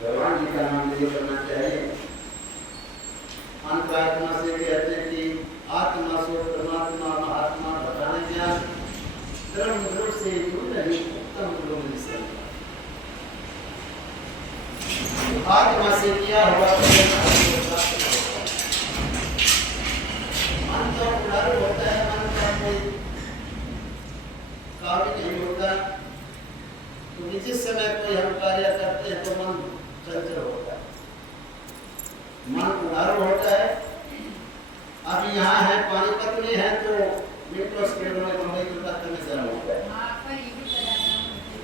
भगवान जी का नाम नहीं करना चाहिए। अंतरात्मा से कहते हैं कि आत्मा सो परमात्मा महात्मा बताने ज्ञान धर्म ध्रुव से दूर नहीं उत्तम गुरु आत्मा से किया हुआ मन तो उड़ारू होता है, मन का कोई कार्य नहीं होता। तो जिस समय कोई हम कार्य करते हैं तो मन चंचल होता है, मन उड़ारू होता है। अभी यहाँ है पानीपत में है तो मेट्रो स्टेशन में मुंबई के तक में चला हुआ है,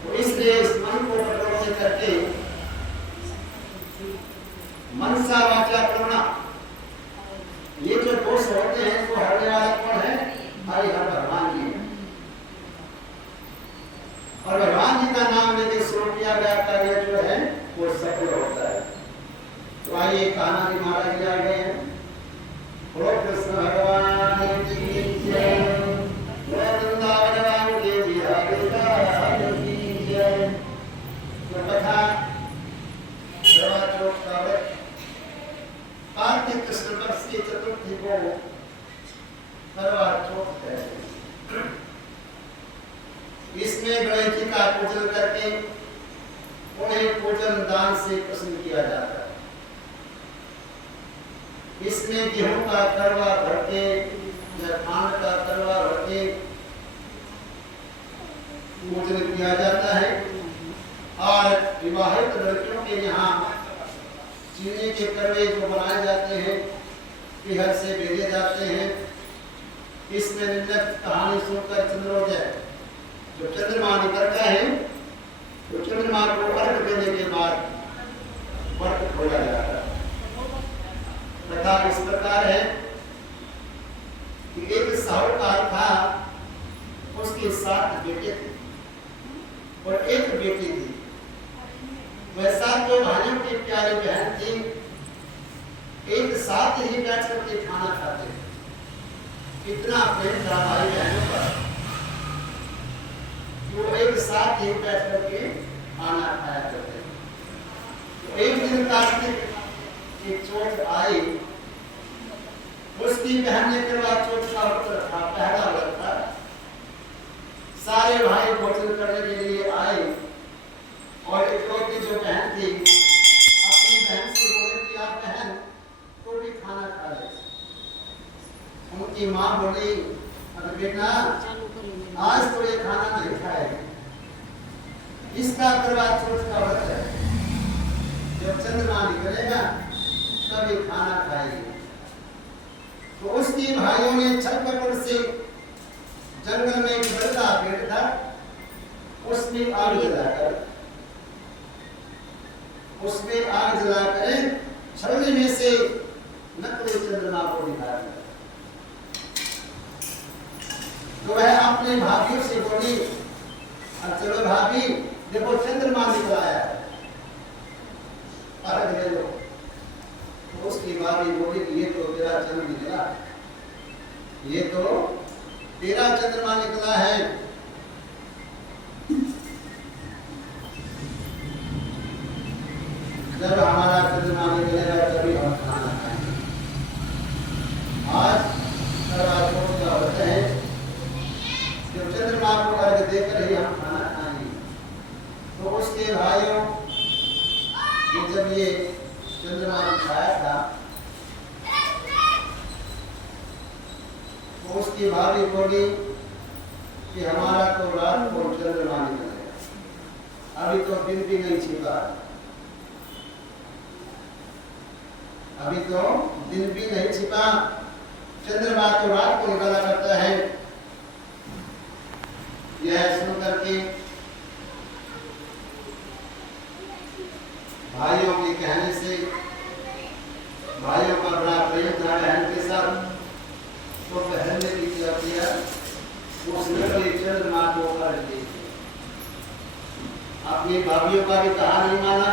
तो इसलिए इस मन को कंट्रोल करके मनसा वाचा करुणा ये जो दोष होते हैं वो हरने वाला कौन है? हरिहर भगवान जी। और भगवान जी का नाम लेके शुरू किया गया कार्य जो है वो सफल होता है। तो आइए कान्हा जी महाराज जी आ गए हैं। बोलो कृष्ण भगवान की जय, वृंदावन भगवान के बिहारी लाल की जय। तो कथा कार्तिक कृष्ण पक्ष की चतुर्थी को करवा चौथ है। इसमें गणेश जी का पूजन करके उन्हें पूजन दान से प्रसन्न किया जाता है। इसमें गेहूं का करवा भर के या धान का करवा भर के पूजन किया जाता है। और विवाहित लड़कियों के यहाँ चीनी के करवे जो बनाए जाते हैं बिहार से भेजे जाते हैं। इसमें निम्नलिखित कहानी सुनकर चंद्रोदय जो चंद्रमा निकलता है तो चंद्रमा को अर्घ देने के बाद व्रत खोला जाता है। कथा इस प्रकार है कि एक साहूकार था, उसके 7 बेटे थे और एक बेटी थी। वैसा तो भाइयों की प्यारी बहन थी, एक साथ ही बैठ करके खाना खाते थे। इतना प्रेम था भाई बहनों पर, वो एक साथ ही बैठ करके खाना खाया करते थे। तो एक दिन कार्तिक की चौथ आई, उसकी बहन ने करवा चौथ का व्रत रखा, पहला व्रत था। सारे भाई भोजन करने के लिए आए और इकलौती जो बहन थी अपनी बहन से बोले कि आप बहन तो भी खाना खा ले। उनकी माँ बोली अरे बेटा आज तो ये खाना नहीं खाएगा, इसका करवा चौथ का व्रत है, जब चंद्रमा निकलेगा तभी खाना खाएगी। तो उसकी भाइयों ने छल कपट से जंगल में एक बड़ा पेड़ था, उसमें आग जलाकर छलनी में से नकली चंद्रमा को निकाल दिया। तो वह अपने भाभियों से बोली चलो भाभी देखो चंद्रमा निकल आया है, अर्घ ले लो। तो उसकी भाभी बोली ये तो तेरा चंद्र निकला, ये तो तेरा चंद्रमा निकला है। जब हमारा चंद्रमा निकलेगा तभी हम खाना खाएंगे। आज करवा चौथ का व्रत है, जब चंद्रमा को अर्घ देकर ही हम खाना खाएंगे। तो उसके भाइयों जब ये चंद्रमा दिखाया था तो उसकी भाभी बोली कि हमारा तो रात को चंद्रमा निकलेगा, अभी तो दिन भी नहीं छिपा, अभी तो दिन भी नहीं छिपा, चंद्रमा तो रात को निकला करता है। यह सुनकर के भाइयों के कहने से भाइयों का बड़ा प्रेम था बहन के साथ, तो बहन ने भी क्या किया, उसने चंद्रमा को अर्घ दे दिया। अपनी भाभियों का भी कहा नहीं माना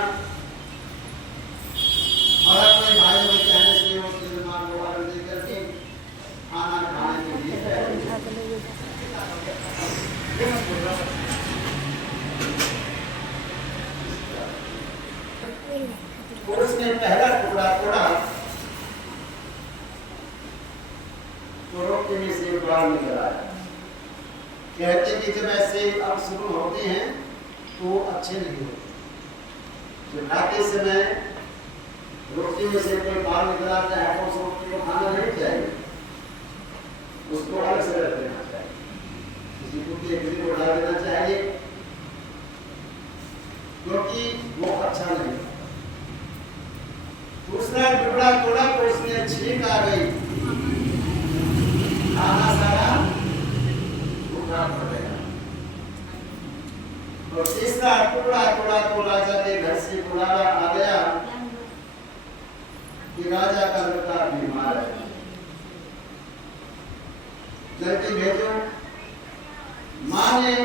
और अपने भाइयों के कहने से वो चंद्रमा को अर्घ दे करके खाना खाने के लिए और उसने पहला टुकड़ा तोड़ा तो रोटी में से बाहर निकल आया। कहते कि जब ऐसे अब शुरू होते हैं तो अच्छे नहीं होते। जब खाते समय रोटी में से कोई बाहर निकल आता है तो उस रोटी को खाना नहीं चाहिए, उसको अलग से रख देना चाहिए, किसी को को उठा देना चाहिए, क्योंकि वो अच्छा नहीं। दूसरा टुकड़ा तोड़ा तो उसमें छींक आ गई, खाना सारा भूखा पड़ गया। और तीसरा टुकड़ा तोड़ा तो राजा के घर से बुलावा आ गया कि राजा का लड़का बीमार है, जल्दी भेजो। माँ ने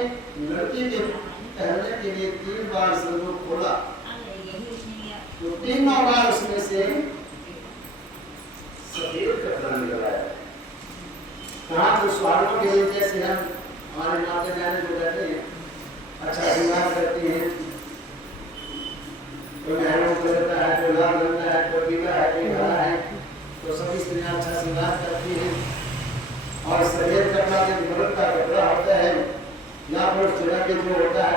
लड़की के टहलने के लिए 3 बार संदूक खोला तो 3 बार उसमें से सफेद कपड़ा निकल आया। कहाँ तो स्वागत के लिए जैसे हम हमारे माता बहन जो कहते हैं अच्छा श्रृंगार करती हैं, कोई मेहरों को लेता है, कोई लाल रंग है, कोई पीला है, कोई हरा है, तो सभी स्त्रियां अच्छा श्रृंगार करती हैं। और सफेद कपड़ा जो मर्द का कपड़ा होता है या फिर चूड़ा के जो होता है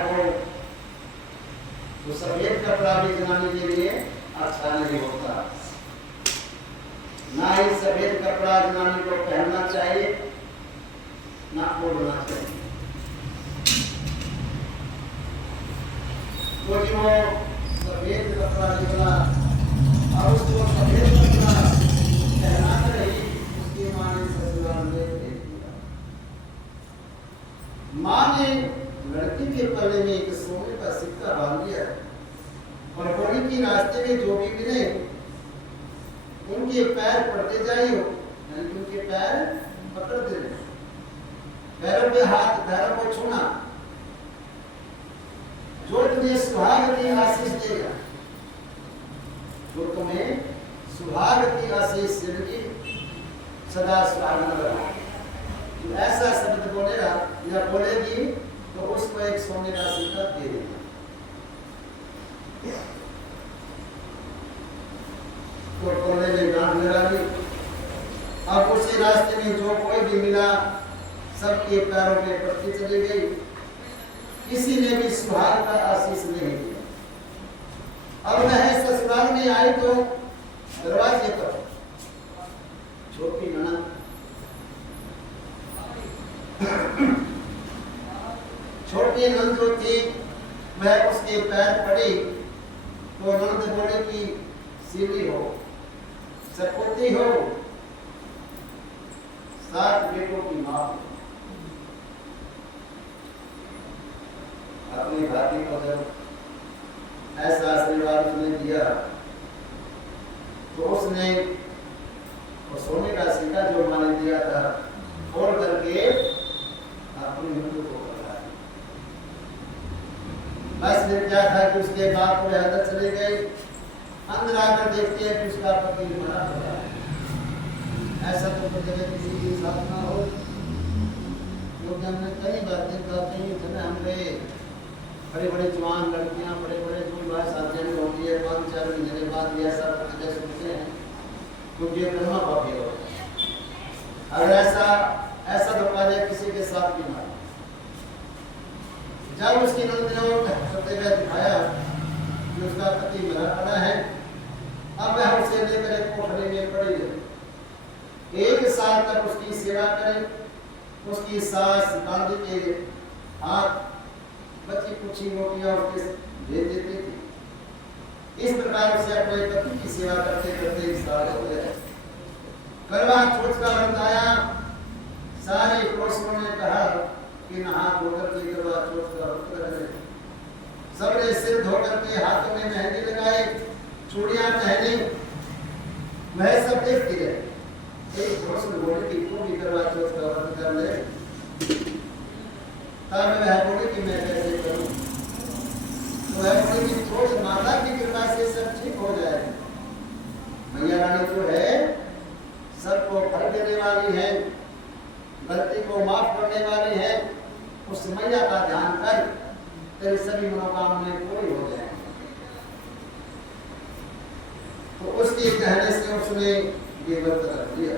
वो सफेद कपड़ा भी जनानी के लिए अच्छा नहीं होता। ना ही सफेद कपड़ा जनानी को पहनना चाहिए, ना ओढ़ना चाहिए। तो जो सफेद कपड़ा निकला और उसको सफेद कपड़ा पहना कर ही उसकी माँ ने ससुराल में भेज दिया। माँ ने लड़की के पल्ले में एक सोने का सिक्का बांध दिया और बोली कि रास्ते में जो भी मिले उनके पैर पड़ते जाइए, यानी उनके पैर पकड़ते रहे, पैरों पे हाथ, पैरों को छूना। जो तुम्हें सुहाग की आशीष देगा, जो तुम्हें सुहाग की आशीष देगी, सदा सुहागन रहो। ऐसा शब्द बोलेगा या बोलेगी तो उसको एक सोने का सिक्का दे देगा। तो टोले ने गांठ लगा दी। अब उसी रास्ते में जो कोई भी मिला सबके पैरों पे पड़ती चली गई, किसी ने भी सुहाग का आशीष नहीं दिया। अब वह ससुराल में आई तो दरवाजे पर छोटी ननद छोटी नंद जो थी वह उसके पैर पड़ी तो नंद बोले कि सीधी हो, सपूती हो, 7 बेटों की माँ हो। अपनी भाभी को जब ऐसा आशीर्वाद उसने दिया तो उसने वो सोने का सिक्का जो माने दिया था खोल करके अपनी हिंदू को बताया। बस फिर क्या था कि उसके बाद को अंदर चले गए, अंदर आकर देखते हैं कि उसका पति मरा हुआ है। ऐसा तो जगह किसी के साथ ना हो, क्योंकि हमने कई बातें कहते हैं जब हम गए बड़े बड़े जवान लड़कियां बड़े बड़े जो बात शादी में होती है 5-4 महीने के बाद ये ऐसा सुनते हैं क्योंकि ये ब्रह्मा भाभी हो। अगर ऐसा धोखा जाए किसी के साथ भी ना, जब उसकी नंद ने सत्यव्रत दिखाया कि उसका पति मरा पड़ा है, अब वह उसे लेकर एक कोठरी में पड़ी है। 1 साल तक उसकी सेवा करे, उसकी सास गांधी के हाथ बची कुछ रोटियां उसके भेज देती थी। इस प्रकार से अपने पति की सेवा करते करते 1 साल हो गए। करवा चौथ का व्रत आया, सारे पड़ोसियों ने कहा कि नहा धोकर के करवा चौथ का व्रत करें। सबने सिर धोकर के हाथों में मेहंदी लगाई, चूड़ियां पहनी। वह सब देखती रहे। एक पड़ोस ने बोले कि तू भी करवा चौथ का व्रत कर ले। तब वह बोले कि मैं कैसे करूं? तो वह बोले कि थोड़ी माता की कृपा से सब ठीक हो जाएगा। मैया रानी जो है सबको फल देने वाली है, गलती को माफ करने वाली है। उस मैया का ध्यान कर तेरी सभी मनोकामनाएं पूरी हो जाएंगी। उसके कहने से उसने ये व्रत रख लिया।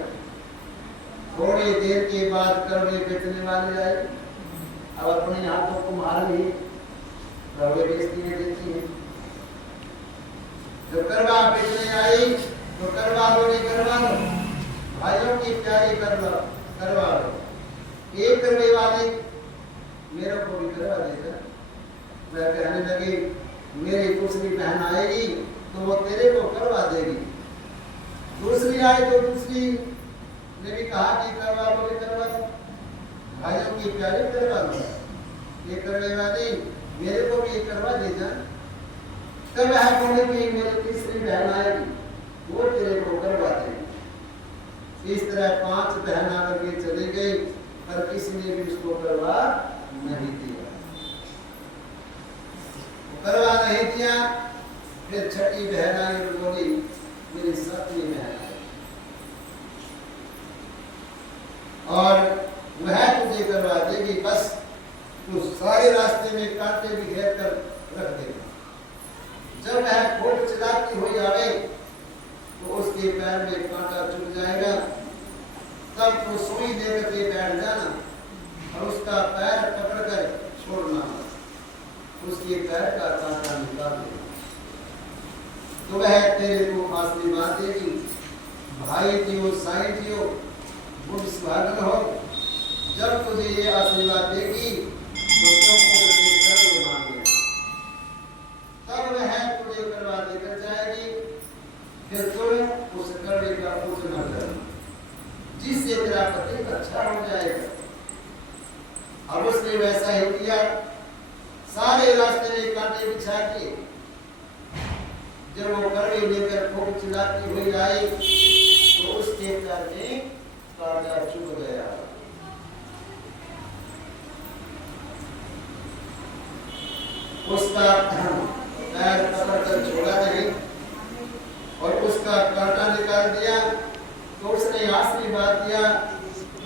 थोड़ी देर के बाद कड़वे बेचने वाले आए। अब अपने हाथों को मार ली, कड़वे बेचती है देती है। जब करवा बेचने आई तो करवा लो भाइयों की प्यारी करवा लो। एक करवे वाले मेरे को भी करवा देगा। मैं कहने लगी मेरी दूसरी बहन आएगी तो वो तेरे को करवा देगी। दूसरी आई तो दूसरी ने भी कहा कि करवा लो। भाइयों की प्यारी करवा लो। ये करने वाली मेरे को भी करवा देगा। तब है बोले कि मेरी तीसरी बहन आएगी वो तेरे को करवा देगी। इस तरह 5 बहन आकर के चली गई पर किसी ने भी उसको करवा नहीं दिया। करवा नहीं दिया। फिर छठी बहन आई और बोली मेरी 7वीं बहन आई और वह तुझे करवा देगी। बस तू सारे रास्ते में कांटे भी घेर कर रख देगा। जब वह खूब चिल्लाती हुई आवे तो उसके पैर में कांटा चुभ जाएगा। तब तो सुई लेकर के बैठ जाना और उसका पैर पकड़कर छोड़ना। उसके पैर का कांटा निकाल देना तो वह तेरे को आशीर्वाद देगी। भाई जियो साईं जियो बुद्ध सुहागन हो। जब तुझे ये आशीर्वाद देगी तो तुम उससे कर्म मांगे। तब वह तुझे करवा देकर जाएगी। फिर तुम उस कर्म का पूजना करना जिससे तेरा पति अच्छा हो जाएगा। अब उसने वैसा ही किया। सारे रास्ते में कांटे बिछा के जब वो करवे लेकर खूब चिल्लाती हुई आई तो उसके पैर में कांटा चुभ गया। उसका पैर पकड़कर छोड़ा नहीं और उसका कांटा निकाल दिया तो उसने आशीर्वाद दिया।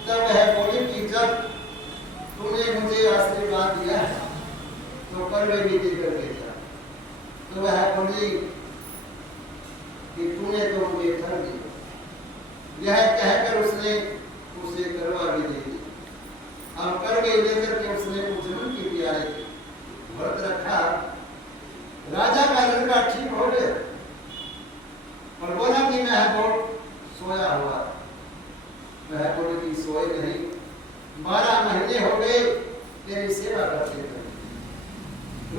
तब वह बोली कि जब तूने मुझे आशीर्वाद दिया तो करवे भी देकर भेजा। तो वह बोली कि तूने तो मुझे ठग दिया। यह कहकर उसने उसे करवा भी दे दी। अब करवे लेकर के उसने उज्जवल की तैयारी व्रत रखा। राजा का लड़का ठीक हो गया और बोला कि मैं बहुत सोया हुआ। वह बोले कि सोए नहीं, 12 महीने हो गए तेरी सेवा करते थे।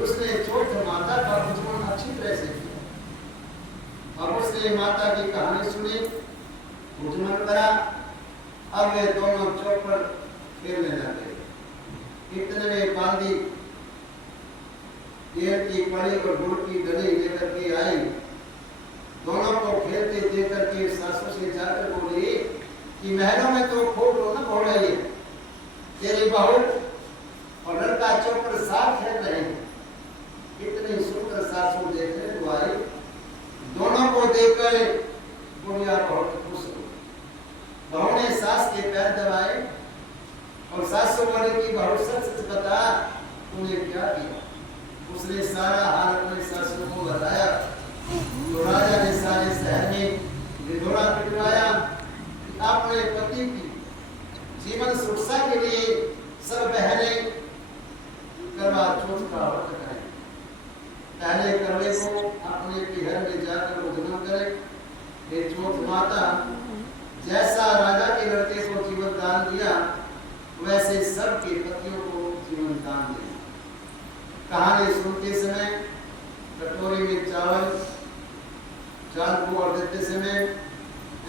उसने चोट माता का उज्जवल अच्छी तरह से किया। अब उसने माता की कहानी सुनी, उज्जवल करा। अब वे दोनों चौक पर खेलने लगे। इतने में बांदी देर की पड़ी और गुड़ की डली लेकर के आई। दोनों को खेलते देखकर के सासू से जाकर बोली कि महलों में तो खूब रौनक हो रही है। तेरी बहू और लड़का चौक पर साथ खेल रहे हैं। इतनी सुंदर सासू देखने को आई। दोनों को देखकर बुढ़िया बहुत खुश हुई। बहू ने सास के पैर दबाए और सासू बोले कि बहू सच सच बता तूने क्या किया। उसने सारा हाल अपने सासू को बताया तो राजा ने सारे शहर में ढिंढोरा पिटवाया कि अपने पति की जीवन सुरक्षा के लिए सब बहनें करवा चौथ का व्रत करें। पहले करवे को अपने पीहर में जाकर उद्गम करें। हे चौथ माता, जैसा राजा के लड़के को जीवन दान दिया वैसे सबके पतियों को जीवन दान दें। कहानी सुनते समय कटोरी में चाल को और देते समय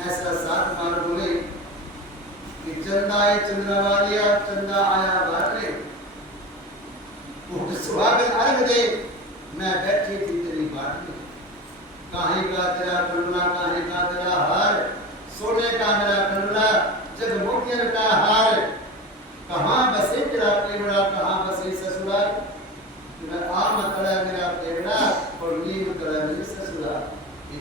ऐसा 7 बार बोले कि चंदा आए चंद्रा वालिया, चंदा आया बाटले। सुहागन अर्घ दे, मैं बैठी थी तेरी बाट में। काहे का तेरा कंडला, काहे का तेरा हार, सोने का मेरा कंडला जब मोतियन का हार। कहाँ बसे तेरा प्रेमड़ा, कहाँ बसे ससुराल। आम कड़ा मेरा प्रेमड़ा और नीम कड़ा मेरी ससुराल। ये